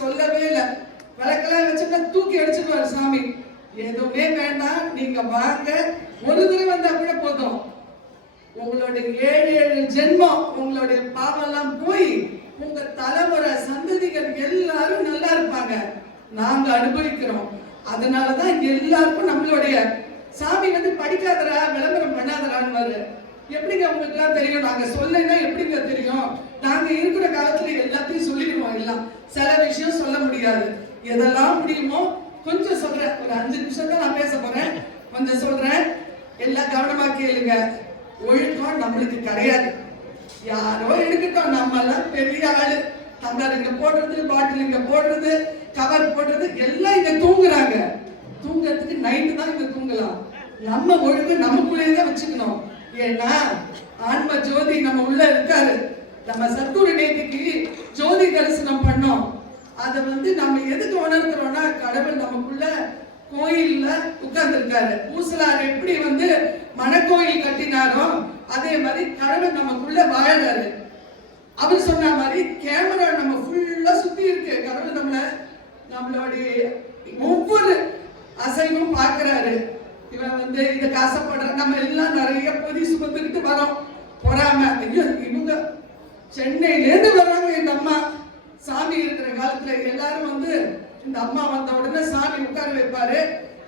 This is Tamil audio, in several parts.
சொல்லவே இல்லை. விளக்கெல்லாம் வச்சுன்னா தூக்கி அடிச்சுக்குவாரு சாமி. எதுவுமே வேண்டாம், நீங்க வாங்க, ஒரு தடவை வந்தா கூட போதும். உங்களுடைய 7 ஜென்மம் உங்களுடைய பாவெல்லாம் போய் உங்க தலைமுறை சந்ததிகள் எல்லாரும் நல்லா இருப்பாங்க. நாங்க அனுபவிக்கிறோம். அதனாலதான் எல்லாருக்கும் நம்மளுடைய சாமி படிக்காதரா விளம்பரம் பண்ணாதரான்னு எப்படிங்க உங்களுக்கு எல்லாம் தெரியும்? நாங்க சொல்லலைன்னா எப்படிங்க தெரியும்? நாங்க இருக்கிற காலத்துல எல்லாத்தையும் சொல்லிடுவோம். எல்லாம் சில விஷயம் சொல்ல முடியாது. எதெல்லாம் முடியுமோ கொஞ்சம் சொல்றேன். ஒரு 5 நிமிஷம் தான் நான் பேச போறேன். கொஞ்சம் சொல்றேன், எல்லாம் கவனமா கேளுங்க. ஒழுக்கம் நம்மளுக்கு கிடையாது. யாரோ எடுக்கட்டும், நம்ம எல்லாம் பெரிய ஆளு. டம்ளர் இங்க போடுறது, பாட்டில் இங்க போடுறது, கவர் போடுறது, எல்லாம் இங்க தூங்குறாங்க. தூங்குறதுக்கு நைட்டு தான் இங்க தூங்கலாம். நம்ம ஒழுங்கு நமக்குள்ளேயே தான் வச்சுக்கணும். ஏன்னா ஆன்ம ஜோதி நம்ம உள்ள இருக்காரு. நம்ம சத்துரு நேத்திக்கு ஜோதி தரிசனம் பண்ணோம். அதை நம்ம எதுக்கு உணர்த்துறோம்னா, கடவுள் நமக்குள்ள கோயில்ல உட்கார்ந்து இருக்காரு. பூசலார் எப்படி மனக்கோயில் கட்டினாரோ அதே மாதிரி கடவுள் நமக்குள்ள வாழறாரு. அவர் சொன்ன மாதிரி கேமரா நம்ம ஃபுல்லா சுத்தி இருக்கு. கடவுள் நம்மளுடைய ஒவ்வொரு அசைவும் பார்க்கிறாரு. இவன் இத காசப்படுற நம்ம எல்லாம் நிறைய பொதி சுமந்துக்கிட்டு வரோம். பொறாம, ஐயோ இவங்க சென்னையில இருந்து வர்றாங்க. இந்த அம்மா சாமி இருக்கிற காலத்துல எல்லாரும் இந்த அம்மா வந்த உடனே சாமி உட்கார வைப்பாரு.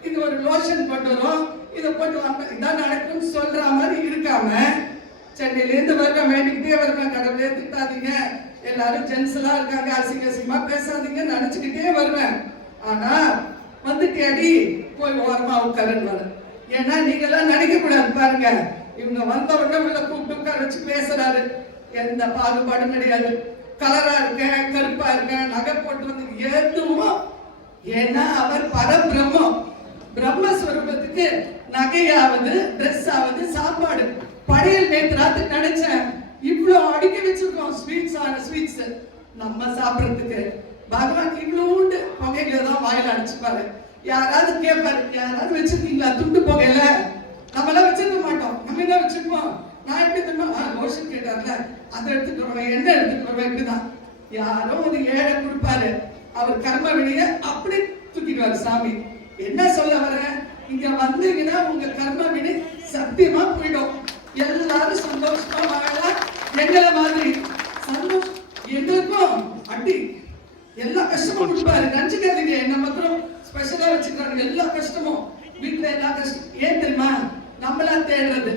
இது ஒரு லோஷன் கொண்டு வரும், இதை போட்டு வாங்க, இதான் நடக்கும்னு சொல்ற மாதிரி இருக்காம, சென்னையில இருந்து வருவேன், வேண்டிக்கிட்டே வருவேன், கடவுளே திட்டாதீங்க, எல்லாரும் ஜென்ஸ் எல்லாம் இருக்காங்க, அசிங்க அசிங்கமா பேசாதீங்க நினைச்சுக்கிட்டே வருவேன். ஆனா தேடி போய் ஓரமா உட்காருன்னு. ஏன்னா நீங்க எல்லாம் நினைக்க கூடாது. பாருங்க, இவங்க வந்த உடனே உள்ள கூப்பிட்டு உட்கார வச்சு பேசுறாரு. எந்த பாகுபாடும் கிடையாது. கலரா இருக்கேன், கருப்பா இருக்கேன், நகை போட்டு எதுவும். ஏன்னா அவர் பரபிரம்மம். பிரம்மஸ்வரூபத்துக்கு நகையாவது ட்ரெஸ் ஆவது சாப்பாடு. படையல் நேற்று ராத்திரி நினைச்சேன், இவ்வளவு அடுக்கி வச்சிருக்கோம் ஸ்வீட்ஸ் நம்ம சாப்பிடறதுக்கு. பகவான் இவ்வளோண்டு புகையில தான் வாயில அடிச்சுப்பாரு. யாராவது கேட்பாரு, யாராவது வச்சிருக்கீங்களா துண்டு புகையில? நம்ம எல்லாம் வச்சிருக்க மாட்டோம். நம்ம என்ன வச்சிருக்கோம்? நான் எப்படி தெரியுமா, ரோஷன் கேட்டார்ல, அதை எடுத்துட்டு வருவேன், என்ன எடுத்துட்டு வருவேன், இப்படிதான். யாரோ ஒரு ஏழை கொடுப்பாரு, அவர் கர்ம வினைய அப்படி தூக்கிடுவாரு சாமி. என்ன சொல்ல வர, இங்க வந்தீங்கன்னா உங்க கர்ம வினை சத்தியமா போயிடும். எல்லாரும் சந்தோஷமா வாழலாம். எங்களை மாதிரி சந்தோஷம். எங்களுக்கும் அடி எல்லா கஷ்டமும் கொடுப்பாரு. நினைச்சுக்காதீங்க என்ன மாத்திரம் ஸ்பெஷலா வச்சுக்கிறாங்க. எல்லா கஷ்டமும் வீட்டுல எல்லா கஷ்டம். ஏன் தெரியுமா? நம்மளா தேடுறது,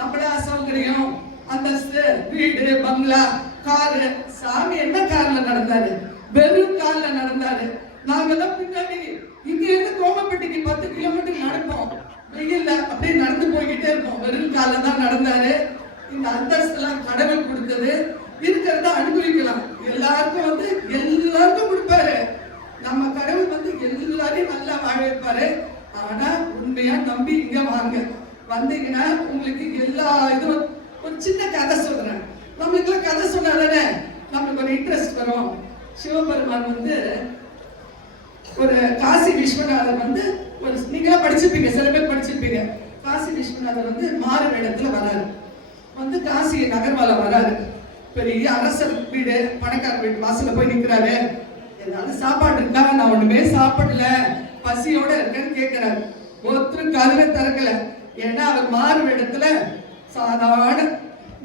நம்மளா அசௌகரியம், அந்தஸ்து, வீடு, பங்களா, காரு. சாமி என்ன கார்ல நடந்தாரு? வெறும் கார்ல நடந்தாரு. நாங்கெல்லாம் பின்னாடி இங்க இருந்து கோமப்பட்டிக்கு 10 கிலோமீட்டர் நடப்போம். வெயில்ல அப்படியே நடந்து போய்கிட்டே இருப்போம். வெறும் கார்ல தான் நடந்தாரு. இந்த அந்தஸ்தெல்லாம் கடவுள் கொடுத்தது. இருக்கிறத அனுபவிக்கலாம். எல்லாருக்கும் எல்லாருக்கும் கொடுப்பாரு. நம்ம கடவுள் எல்லாரையும் நல்லா வாழ வைப்பாரு. ஆனா உண்மையா நம்பி இங்க வாங்க. வந்தீங்கன்னா உங்களுக்கு எல்லா இதுவும். ஒரு சின்ன கதை சொல்றேன். நம்மளுக்கு எல்லாம் கதை சொன்னாதானே நம்மளுக்கு ஒரு இன்ட்ரெஸ்ட் வரும். சிவபெருமான் ஒரு காசி விஸ்வநாதர் ஒரு நீங்களா படிச்சிருப்பீங்க, சில பேர் படிச்சிருப்பீங்க. காசி விஸ்வநாதர் மாறு வேடத்துல வராரு. காசி நகர்வால வராரு. பெரிய அரசர் வீடு, பணக்கார வீட்டு வாசல்ல போய் நிக்கிறாரு. என்னால சாப்பாடு இருக்கா? நான் ஒண்ணுமே சாப்பிடல, பசியோட இருக்கேன்னு கேட்கிறாரு. ஒருத்தரும் கதவை திறக்கல. ஏன்னா அவர் மாறு வேடத்துல சாதாரண.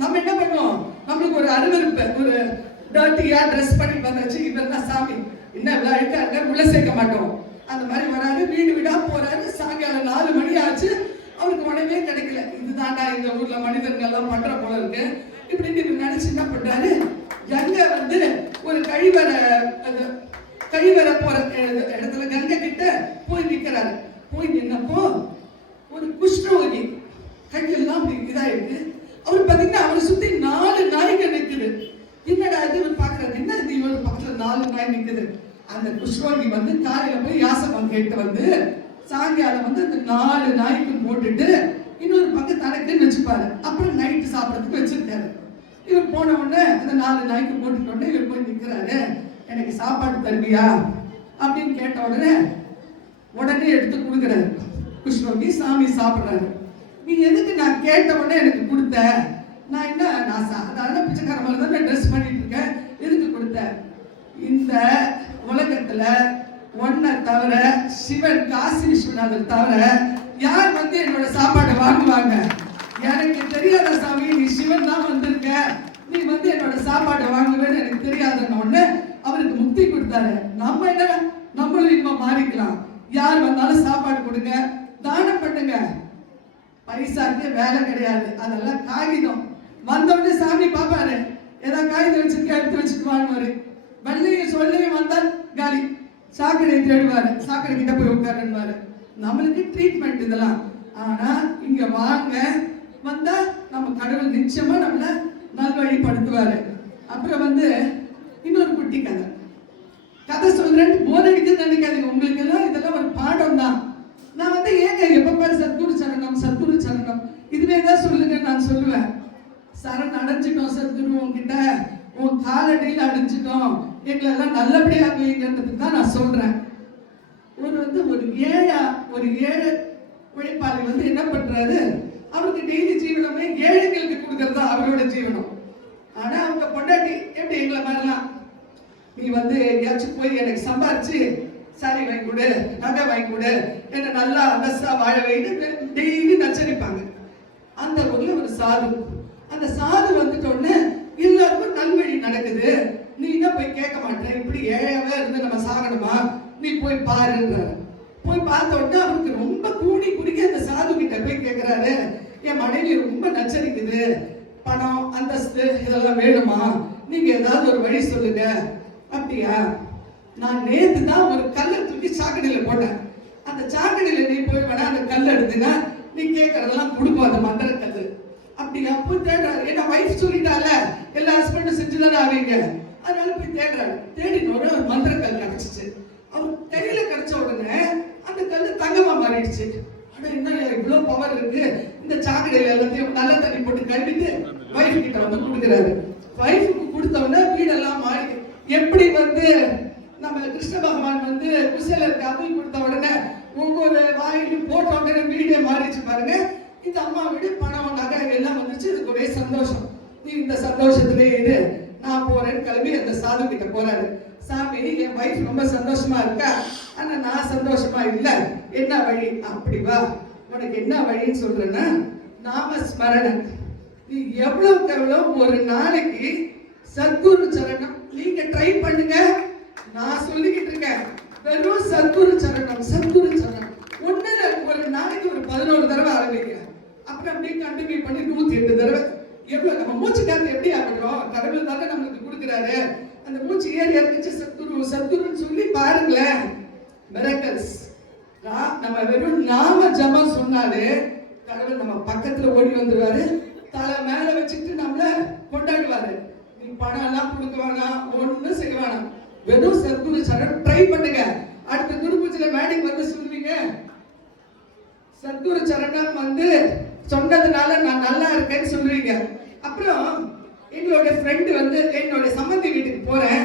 நம்ம என்ன பண்ணுவோம்? நம்மளுக்கு ஒரு அருவருப்பு, ஒரு டர்ட்டியா ட்ரெஸ் பண்ணி வந்தாச்சு, இவர் தான் சாமி, என்ன அழுக்கா இருக்க, உள்ள சேர்க்க மாட்டோம். அந்த மாதிரி வராரு, வீடு வீடா போறாரு. சாயங்காலம் 4 மணி ஆச்சு, அவருக்கு உணவே கிடைக்கல. இதுதான்டா இந்த ஊர்ல மனிதர்கள் எல்லாம் பண்ற போல இருக்கு இப்படின்னு நினைச்சு என்ன பண்றாரு, கங்கை ஒரு கழிவற போற இடத்துல கங்கை கிட்ட போய் நிக்கிறாரு. போய் நின்னப்போ ஒரு குஷ்ணரோகி கையெல்லாம் இதாயிருக்கு. அவர் பாத்தீங்கன்னா அவரை சுத்தி 4 நாய்கள் நிக்குது. என்னடா இது? இவர் பாக்குறாரு, என்ன இது இவர் பக்கத்துல 4 நாய் நிக்குது. அந்த குஷ்ணரோகி காலையில போய் யாசகம் கேட்டு சாயங்காலம் அந்த 4 நாய்க்கும் போட்டுட்டு இன்னொரு பக்கம் தனக்குன்னு வச்சுப்பாரு. அப்புறம் நைட்டு சாப்பிடறதுக்கு வச்சிருக்காரு. இவர் போன உடனே அந்த 4 நாய்க்கு போட்டுட்டு இவர் போய் நிற்கிறாரு. எனக்கு சாப்பாடு தருவியா அப்படின்னு கேட்ட உடனே எடுத்து கொடுக்குறாரு. குஷ்ணரோகி சாமி சாப்பிடுறாரு. நீ எதுக்கு நான் கேட்ட உடனே எனக்கு கொடுத்த? நான் சாதாரண பிச்சைக்கார மாதிரி தான் ட்ரெஸ் பண்ணிட்டு இருக்கேன், எதுக்கு கொடுத்த? இந்த உலகத்துல ஒன்ன தவிர, சிவன் காசி விஸ்வநாதர் தவிர யார் வந்து என்னோட சாப்பாடு வாங்குவாங்க? எனக்கு தெரியாத சாமி, நீ சிவன் தான் வந்திருக்க, நீ வந்து என்னோட சாப்பாடு வாங்குவேன்னு எனக்கு தெரியாதுன்னு ஒண்ணு அவருக்கு முக்தி கொடுத்தாரு. நம்ம என்ன, நம்மளும் இனிமே மாறிக்கலாம். யார் வந்தாலும் சாப்பாடு கொடுங்க, தானம் பண்ணுங்க. பைசாக்கு வேலை கிடையாது, அதெல்லாம் காகிதம். வந்தோடனே சாமி பாப்பாரு, ஏதாவது காகிதம் வச்சிருக்க எடுத்து வச்சுட்டு வாங்குவாரு. வெள்ளையும் சொல்லையும் வந்தால் காலி, சாக்கடை தேடுவாரு, சாக்கடை கிட்ட போய் உட்காருவாரு. நம்மளுக்கு ட்ரீட்மெண்ட் இதெல்லாம். ஆனா இங்க வாங்க வந்தா நம்ம கடவுள் நிச்சயமா நம்மள நல்வழிப்படுத்துவாரு. அப்புறம் வந்து இன்னொரு குட்டி கதை கதை சொல்றேன், போர் அடிக்குதுன்னு நினைக்காதீங்க. உங்களுக்கு எல்லாம் இதெல்லாம் ஒரு பாடம் தான். நான் வந்து ஏங்க எப்ப பாரு சத்குரு சரணம் சத்குரு சரணம் இதுவே தான் சொல்லுங்க நான் சொல்லுவேன். சரண் அடைஞ்சிட்டோம் சத்குரு உன்கிட்ட, உன் காலடியில் அடைஞ்சிட்டோம், எங்களெல்லாம் நல்லபடியா வைங்கிறதுக்கு தான் நான் சொல்றேன். ஒரு ஏழை உழைப்பாளி வந்து என்ன பண்றாரு, அவருக்கு டெய்லி ஜீவனமே ஏழைகளுக்கு கொடுக்கறது தான் அவரோட ஜீவனம். ஆனா அவங்க பொண்டாட்டி எப்படி எங்களை மாதிரிலாம், நீ வந்து எங்கேயாச்சும் போய் எனக்கு சம்பாரிச்சு சாரி வாங்கி கொடு, நகை வாங்கி கொடு, என்ன நல்லா அந்தஸ்தா வாழ வைன்னு டெய்லி நச்சரிப்பாங்க. அந்த ஊர்ல ஒரு சாது, அந்த சாது வந்துட்டோன்னு எல்லாருக்கும் நல்வழி நடக்குது, நீ என்ன போய் கேட்க மாட்டேன், இப்படி ஏழையாவே இருந்து நம்ம சாகணுமா, நீ போய் பாருன்றாரு. போய் பார்த்த உடனே அவருக்கு ரொம்ப கூடி குறுக்கி அந்த சாது கிட்ட போய் கேட்கிறாரு, என் மனைவி ரொம்ப நச்சரிக்குது, பணம் அந்தஸ்து இதெல்லாம் வேணுமா, நீங்க ஏதாவது ஒரு வழி சொல்லுங்க. அப்படியா, நான் நேத்து தான் ஒரு கல்லை தூக்கி சாக்கடையில போட்டேன், அந்த சாக்கடையில நீ போய் வேணா அந்த கல் எடுத்துனா நீ கேட்கறதெல்லாம் கொடுக்கும் அந்த மந்திர கல். அப்படி அப்போ தேடுறாரு, என்ன வைஃப் சொல்லிட்டால எல்லா ஹஸ்பண்டும் செஞ்சுதானே ஆவீங்க, அதனால போய் தேடுறாரு. தேடினோட ஒரு மந்திர கல் கிடைச்சிச்சு. அவர் கையில கிடைச்ச உடனே அந்த கல் தங்கமா மாறிடுச்சு. ஆனா என்ன இவ்வளவு பவர் இருக்கு, இந்த சாக்கடையில எல்லாத்தையும் நல்ல தண்ணி போட்டு கழுவிட்டு வைஃப் கிட்ட வந்து கொடுக்குறாரு. வைஃபுக்கு கொடுத்தவொடனே வீடெல்லாம் மாறி, எப்படி வந்து நம்ம கிருஷ்ண பகவான் வந்து குசேலருக்கு அருள் கொடுத்த உடனே ஒவ்வொரு வாயிலும் போட்ட உடனே வீடே மாறிச்சு பாருங்க. இந்த அம்மா வீடு பணம் நகை எல்லாம் வந்துச்சு. இதுக்கு ஒரே சந்தோஷம், நீ இந்த சந்தோஷத்திலே இரு, நான் போறேன்னு கிளம்பி அந்த சாது கிட்ட போறாரு. சாமி, என் வைஃப் ரொம்ப சந்தோஷமா இருக்கா, ஆனா நான் சந்தோஷமா இல்ல, என்ன வழி? அப்படி வா, உனக்கு என்ன வழின்னு சொல்றேன்னா நாம ஸ்மரணம். நீ எவ்வளவுக்கு எவ்வளவு ஒரு நாளைக்கு சத்குரு சரணம் நீங்க ட்ரை பண்ணுங்க. நான் சொல்லிக்கிட்டு இருக்கேன், வெறும் சத்குரு சரணம் சத்குரு சரணம் ஒண்ணுல ஒரு நாளைக்கு ஒரு 11 தடவை ஆரம்பிங்க. அப்புறம் அப்படியே கண்டினியூ பண்ணி 108 தடவை. எவ்வளவு நம்ம மூச்சு காத்து எப்படி ஆகணும், கடவுள் தானே நம்மளுக்கு கொடுக்குறாரு. அந்த மூச்சு ஏறி இறங்கிச்சு சத்குரு சத்குருன்னு சொல்லி பாருங்களேன், மிரக்கல்ஸ். நம்ம வெறும் நாம ஜபம் சொன்னாலே கடவுள் நம்ம பக்கத்துல ஓடி வந்துருவாரு, தலை மேல வச்சுட்டு நம்மள கொண்டாடுவாரு. நீ பணம் எல்லாம் கொடுக்க வேணாம், ஒண்ணும் செய்ய வேணாம், வெறும் சத்குரு சரணம் ட்ரை பண்ணுங்க. அடுத்த குரு பூஜையில மேடைக்கு வந்து சொல்லுவீங்க, சத்குரு சரணம் வந்து சொன்னதுனால நான் நல்லா இருக்கேன்னு சொல்லுவீங்க. அப்புறம் எங்களோட ஃப்ரெண்டு வந்து என்னோட சம்பந்தி வீட்டுக்கு போறேன்.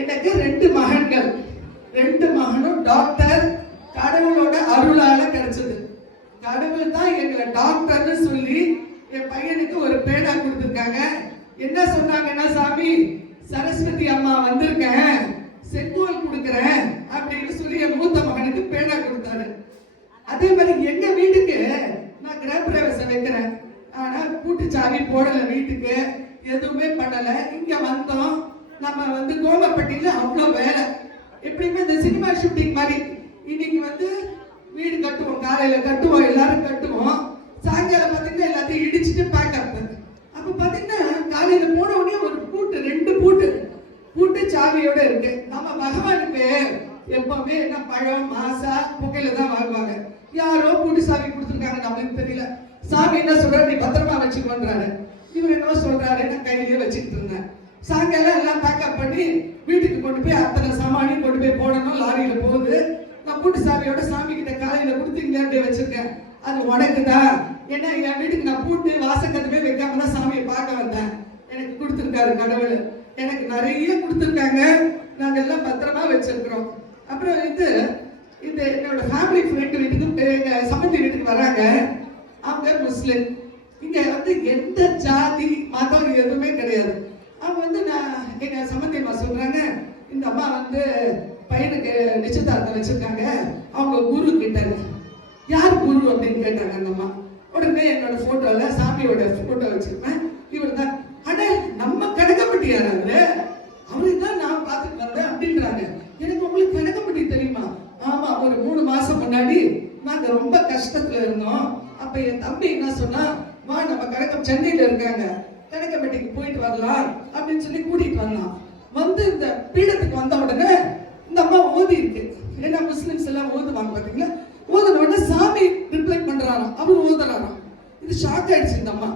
எனக்கு 2 மகன்கள், 2 மகனும் டாக்டர், கடவுளோட அருளால கிடைச்சது. கடவுள் தான் எங்களை டாக்டர்னு சொல்லி என் பையனுக்கு ஒரு பேனா கொடுத்துருக்காங்க. என்ன சொன்னாங்கன்னா, சாமி சரஸ்வதி அம்மா வந்திருக்கேன், செங்கோல் கொடுக்குறேன் அப்படின்னு சொல்லி என் மூத்த மகனுக்கு பேனா கொடுத்தாரு. அதே மாதிரி எங்க வீட்டுக்கு நான் கிரகப்பிரவேசம் வைக்கிறேன், ஆனா கூட்டுச்சாவி போடல, வீட்டுக்கு எதுவுமே பண்ணல. இங்க வந்தோம், நம்ம வந்து கோமப்பட்டியில அவ்வளோ வேலை, எப்படியுமே இந்த சினிமா ஷூட்டிங் மாதிரி. இன்னைக்கு வந்து வீடு கட்டுவோம், காலையில கட்டுவோம், எல்லாரும் கட்டுவோம், சாயங்காலம் பார்த்தீங்கன்னா எல்லாத்தையும் இடிச்சுட்டு பேக்கப். அப்ப பாத்தீங்கன்னா காலையில போன உடனே ஒரு பூட்டு, 2 பூட்டு சாவியோட இருக்கு. நம்ம பகவானுக்கு எப்பவுமே என்ன பழம் மாசா புகையில தான் வாங்குவாங்க. யாரோ பூட்டு சாவி கொடுத்துருக்காங்க, நம்மளுக்கு தெரியல. சாமி என்ன சொல்றாரு, நீ பத்திரமா வச்சுக்கோன்றாரு. இவர் என்ன சொல்றாரு, நான் கையிலேயே வச்சுக்கிட்டு இருந்தேன். சாயங்காலம் எல்லாம் பேக்கப் பண்ணி வீட்டுக்கு கொண்டு போய் அத்தனை சாமானையும் கொண்டு போய் போடணும், லாரியில போகுது. நான் பூட்டு சாவியோட சாமி கிட்ட காலையில கொடுத்தீங்களே அப்படியே வச்சிருக்கேன். அது உனக்குதா, ஏன்னா என் வீட்டுக்கு நான் பூட்டு வாசக்கதுமே வைக்காம தான் சாமியை பார்க்க வந்தேன். எனக்கு கொடுத்துருக்காரு கடவுள், எனக்கு நிறைய கொடுத்துருக்காங்க, நாங்க எல்லாம் பத்திரமா வச்சிருக்கிறோம். அப்புறம் இது என்னோட ஃபேமிலி ஃப்ரெண்டு வீட்டுக்கு, எங்க சம்பந்தி வீட்டுக்கு வராங்க. அவங்க முஸ்லிம். இங்க வந்து எந்த ஜாதி மதம் எதுவுமே கிடையாது. அவங்க வந்து நான் எங்க சம்பந்தி அம்மா சொல்றாங்க, இந்த அம்மா வந்து பையனுக்கு நிச்சயதார்த்தம் வச்சிருக்காங்க, அவங்க குரு கிட்ட. யார் குரு அப்படின்னு கேட்டாங்க அந்த அம்மா. உடனே என்னோட போட்டோல சாமியோட போட்டோ வச்சிருப்பேன். இவர் தான். அட நம்ம கனகப்பட்டி யாராவது, அவரை தான் நான் பார்த்துட்டு வந்தேன் அப்படின்றாங்க. எனக்கு உங்களுக்கு கனகப்பட்டி தெரியுமா? ஆமா, ஒரு 3 மாசம் முன்னாடி நாங்க ரொம்ப கஷ்டத்துல இருந்தோம். அப்ப என் தம்பி என்ன சொன்னா, வா நம்ம சென்னையில இருக்காங்க, கனகப்பட்டிக்கு போயிட்டு வரலாம் அப்படின்னு சொல்லி கூட்டிட்டு வரலாம். வந்து இந்த பீடத்துக்கு வந்த உடனே இந்த அம்மா ஓதி இருக்கு. ஏன்னா முஸ்லிம்ஸ் எல்லாம் ஓதுவாங்க பாத்தீங்களா. ஓதுன உடனே சாமி ரிப்ளை பண்றாராம், அவர் ஓதுறாராம். இது ஷாக் ஆயிடுச்சு இந்த அம்மா.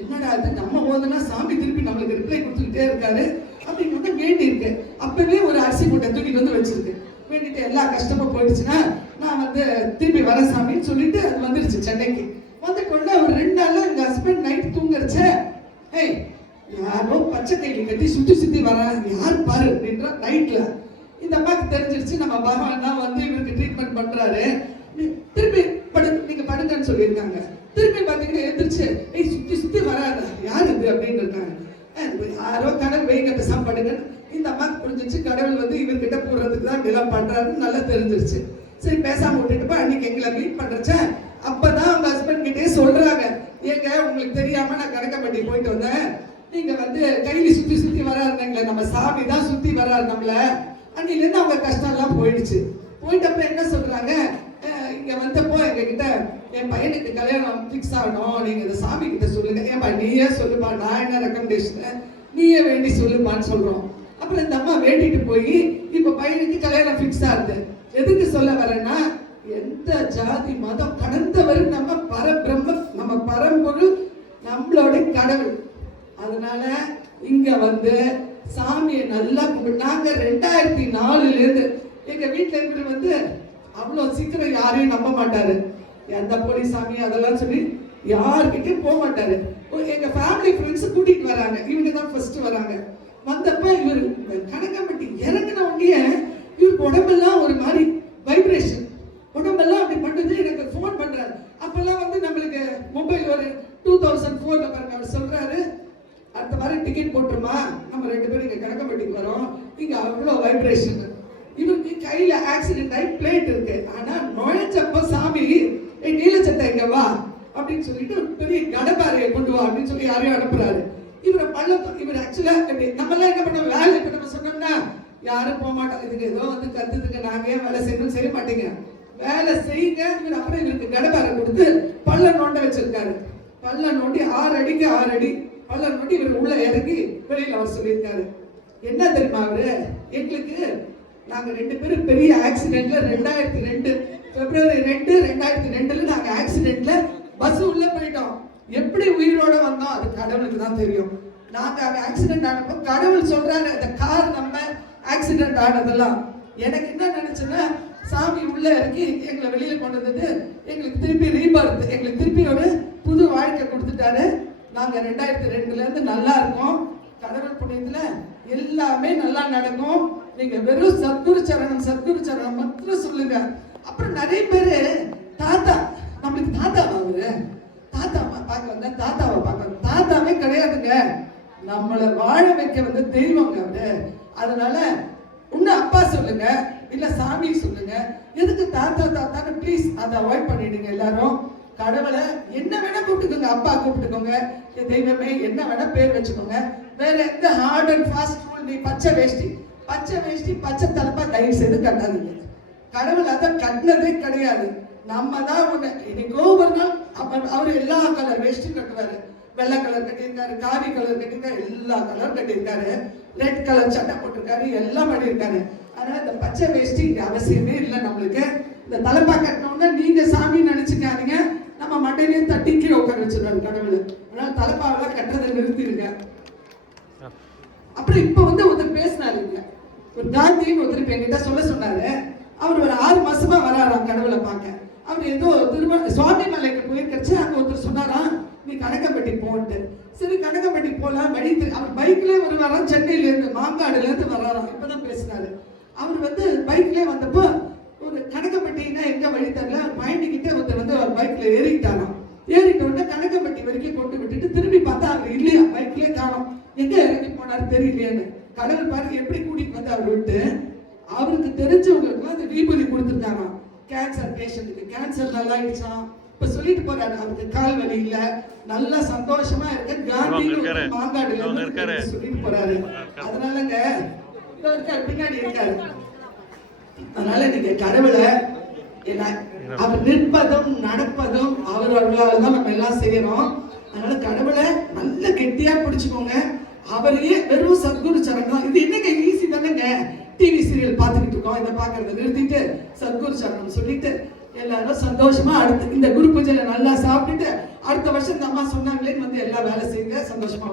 என்னடா இது, நம்ம ஓதுனா சாமி திருப்பி நம்மளுக்கு ரிப்ளை கொடுத்துக்கிட்டே இருக்காரு அப்படின்னு வேண்டி இருக்கு. அப்பவே ஒரு அரிசி மூட்டை தூக்கிட்டு வந்து வச்சிருக்கு. வேண்டிட்டு எல்லா கஷ்டமும் போயிடுச்சுன்னா நான் வந்து திருப்பி வர சாமின்னு சொல்லிட்டு அது வந்துருச்சு சென்னைக்கு. வந்து கொண்டு ஒரு 2 நாள்ல எங்க ஹஸ்பண்ட் நைட் தூங்குறச்ச, ஏய் யாரோ பச்சை கைலி கட்டி சுத்தி வராங்க, யார் பாரு அப்படின்ற நைட்ல. இந்த அம்மாக்கு தெரிஞ்சிருச்சு நம்ம பகவான் தான் வந்து இவருக்கு ட்ரீட்மெண்ட் பண்றாரு. திருப்பி நீங்க படுங்கன்னு சொல்லியிருக்காங்க. திருப்பி பாத்தீங்கன்னா எந்திரிச்சு, ஏய் சுத்தி வராத, யார் இது அப்படின்னு இருக்காங்க. யாரோ கடவுள் வைங்க பேசாம படுங்க. இந்த அம்மாக்கு புரிஞ்சிச்சு கடவுள் வந்து இவர்கிட்ட போடுறதுக்கு தான் இதெல்லாம் பண்றாருன்னு நல்லா தெரிஞ்சிருச்சு. சரி பேசாம விட்டுட்டு போய் அன்னைக்கு எங்களை மீட் பண்றச்ச அப்பதான் அவங்க ஹஸ்பண்ட் கிட்டே சொல்றாங்க, ஏங்க உங்களுக்கு தெரியாம நான் கனகப்பட்டி போயிட்டு வந்தேன், நீங்க வந்து கைலி சுத்தி வராருங்களே, நம்ம சாமி தான் சுத்தி வராரு நம்மள. அன்னில இருந்து அவங்க கஷ்டம் எல்லாம் போயிடுச்சு. போயிட்டு அப்புறம் என்ன சொல்றாங்க, இங்க வந்தப்போ எங்க கிட்ட என் பையனுக்கு கல்யாணம் பிக்ஸ் ஆகணும், நீங்க இந்த சாமி கிட்ட சொல்லுங்க. ஏன்பா நீயே சொல்லுப்பா, நான் என்ன ரெக்கமெண்டேஷன், நீயே வேண்டி சொல்லுப்பான்னு சொல்றோம். அப்புறம் இந்த அம்மா வேண்டிட்டு போய் இப்ப பையனுக்கு கல்யாணம் பிக்ஸ் ஆகுது. எதுக்கு சொல்ல வரேன்னா, எந்த ஜாதி மதம் கடந்தவர் நம்ம பரபிரம்ம, நம்ம பரம்பொருள், நம்மளோட கடவுள். அதனால இங்க வந்து சாமியை நல்லா கும்பிட்டாங்க. 2004ல இருந்து எங்க வீட்டுல இருக்கிற வந்து அவ்வளவு சீக்கிரம் யாரையும் நம்ப மாட்டாரு. எந்த போலீஸ் சாமி அதெல்லாம் சொல்லி யாருக்கிட்டையும் போக மாட்டாரு. எங்க ஃபேமிலி ஃப்ரெண்ட்ஸ் கூட்டிட்டு வராங்க, இவங்க தான் ஃபர்ஸ்ட் வராங்க. வந்தப்ப இவர் கனகப்பட்டி இறங்கின உடனே இவருக்கு உடம்பெல்லாம் ஒரு மாதிரி வைப்ரேஷன், உடம்பெல்லாம் அப்படி பண்ணுது. எனக்கு ஃபோன் பண்றாரு. அப்பெல்லாம் வந்து நம்மளுக்கு மொபைல் ஒரு 2004ல பாருங்க, அவர் சொல்றாரு, அடுத்த மாதிரி டிக்கெட் போட்டுருமா, நம்ம 2 பேரும் இங்க கனகப்பட்டிக்கு வரோம், இங்க அவ்வளோ வைப்ரேஷன். இவருக்கு கையில ஆக்சிடென்ட் ஆகி பிளேட் இருக்கு. ஆனா நுழைச்சப்ப சாமி நீலச்சட்டை இங்க வா அப்படின்னு சொல்லிட்டு பெரிய கடப்பாறையை கொண்டு வா அப்படின்னு சொல்லி யாரையும் அனுப்புறாரு. இவரை இவர் ஆக்சுவலா நம்ம எல்லாம் என்ன பண்ண, வேலை இப்ப நம்ம சொன்னோம்னா யாரும் போக மாட்டோம், இதுக்கு ஏதோ வந்து கத்துதுக்கு நாங்க ஏன் வேலை செய்யணும், செய்ய மாட்டீங்க, வேலை செய்யுங்க. இவர் அப்புறம் இவருக்கு கடப்பாறை கொடுத்து பள்ளம் நோண்ட வச்சிருக்காரு. பள்ளம் நோண்டி 6 அடிக்கு 6 அடி பள்ளம் நோண்டி இவர் உள்ள இறங்கி வெளியில அவர் சொல்லியிருக்காரு. என்ன தெரியுமா அவரு, எங்களுக்கு நாங்க 2 பேரும் பெரிய ஆக்சிடென்ட்ல 2002 பிப்ரவரி 2, 2002ல நாங்க ஆக்சிடென்ட்ல பஸ் உள்ள போயிட்டோம். எப்படி உயிரோட வந்தோம் அது கடவுளுக்கு தான் தெரியும். நாங்க ஆக்சிடென்ட் ஆனப்போ கடவுள் சொல்றாரு, அந்த கார் நம்ம ஆக்சிடென்ட் ஆனதெல்லாம். எனக்கு என்ன நினைச்சுன்னா, சாமி உள்ள இறக்கி எங்களை வெளியில கொண்டு வந்தது, எங்களுக்கு திருப்பி ரீபர்த், எங்களுக்கு திருப்பி ஒரு புது வாழ்க்கை கொடுத்துட்டாரு. நாங்க 2002ல இருந்து நல்லா இருக்கோம். கடவுள் புண்ணியத்துல எல்லாமே நல்லா நடக்கும். நீங்க வெறும் சத்குரு சரணம் மட்டும் சொல்லுங்க. அப்புறம் நிறைய பேரு தாத்தா, நம்மளுக்கு தாத்தாவா அவரு, தாத்தாவை பார்க்க வந்த, தாத்தாவை பார்க்க, தாத்தாவே கிடையாதுங்க, நம்மளை வாழ வைக்க வந்து தெய்வங்க அவரு. அதனால உன்ன அப்பா சொல்லுங்க, இல்ல சாமி சொல்லுங்க. எதுக்கு தாத்தா தாத்தான்னு ப்ளீஸ் அதை அவாய்ட் பண்ணிடுங்க. எல்லாரும் கடவுளை என்ன வேணா கூப்பிட்டுக்கோங்க, அப்பா கூப்பிட்டுக்கோங்க, தெய்வமே என்ன வேணா பேர் வச்சுக்கோங்க. வேற எந்த ஹார்ட் அண்ட் ஃபாஸ்ட் ரூல், நீ பச்சை வேஷ்டி பச்சை தலப்பா தயவு செய்து கட்டாதீங்க. கடவுள் அதை கட்டினதே கிடையாது. நம்ம தான் ஒண்ணு. இன்னைக்கோ ஒரு நாள் அவர் எல்லா கலர் வேஷ்டி கட்டுவாரு. வெள்ளை கலர் கட்டியிருக்காரு, காவி கலர் கட்டியிருக்காரு, எல்லா கலர் கட்டியிருக்காரு, ரெட் கலர் சட்டை போட்டிருக்காரு, எல்லாம் பண்ணியிருக்காரு. அதனால இந்த பச்சை வேஷ்டி இங்க அவசியமே இல்லை நம்மளுக்கு. இந்த தலைப்பா கட்டினோம்னா நீங்க சாமி நினைச்சுக்காதீங்க, நம்ம மண்டையிலேயே தட்டி கீழே உட்கார வச்சிருக்காரு கடவுள். அதனால தலைப்பாவெல்லாம் கட்டுறதை நிறுத்திடுங்க. அப்புறம் இப்ப வந்து ஒருத்தர் பேசினாருங்க, ஒரு காந்தின்னு ஒருத்தர் இப்ப என்கிட்ட சொல்ல சொன்னாரு. அவர் ஒரு 6 மாசமா வராராம் கடவுளை பார்க்க. அவர் ஏதோ சுவாமி மலைக்கு போயிருக்கச்சு, அங்க ஒருத்தர் சொன்னாராம், நீ கனகப்பட்டி போன்ட்டு. சரி கனகப்பட்டி போலாம், வழி அவர் பைக்லயே வருவாராம், சென்னையில இருந்து மாங்காடுல இருந்து வராராம். இப்பதான் பேசினாரு. அவர் வந்து பைக்லயே வந்தப்போ ஒரு கனகப்பட்டினா எங்க வழி தரல, பயணிக்கிட்டே ஒருத்தர் வந்து அவர் பைக்ல ஏறிட்டாராம். ஏறிட்ட உடனே கனகப்பட்டி வரைக்கும் கொண்டு விட்டுட்டு திரும்பி பார்த்தா அவர் இல்லையா, பைக்லயே காணோம். எங்க இறங்கி போனாரு தெரியலையான்னு. கடவுள் பாருங்க எப்படி கூட்டிட்டு வந்து அவர் விட்டு அவருக்கு தெரிஞ்சவங்களுக்கு அந்த விபூதி கொடுத்துருக்காராம். கேன்சர் பேஷண்ட்டுக்கு கேன்சர் நல்லா ஆயிடுச்சான். இப்ப சொல்லிட்டு போறாரு அவருக்கு கால் வலி இல்ல, நல்லா சந்தோஷமா இருக்க, காந்தி மாங்காடுல சொல்லிட்டு போறாரு. அதனாலங்க பின்னாடி இருக்காரு. அதனால நீங்க கடவுளை அவர் நிற்பதும் நடப்பதும் அவர் அருளாலதான் நம்ம எல்லாம் செய்யறோம். அதனால கடவுளை நல்ல கெட்டியா பிடிச்சுக்கோங்க. அவரையே வெறும் சத்குரு சரணம். இது என்னங்க ஈஸி தானேங்க. டிவி சீரியல் பார்த்துக்கிட்டு இருக்கோம், இதை பார்க்கறத நிறுத்திட்டு சத்குரு சரணம் சொல்லிட்டு எல்லாரும் சந்தோஷமா அடுத்து இந்த குரு பூஜையில நல்லா சாப்பிட்டுட்டு அடுத்த வருஷம் இந்த அம்மா சொன்னாங்களேன்னு வந்து எல்லா வேலை செய்யுங்க. சந்தோஷமா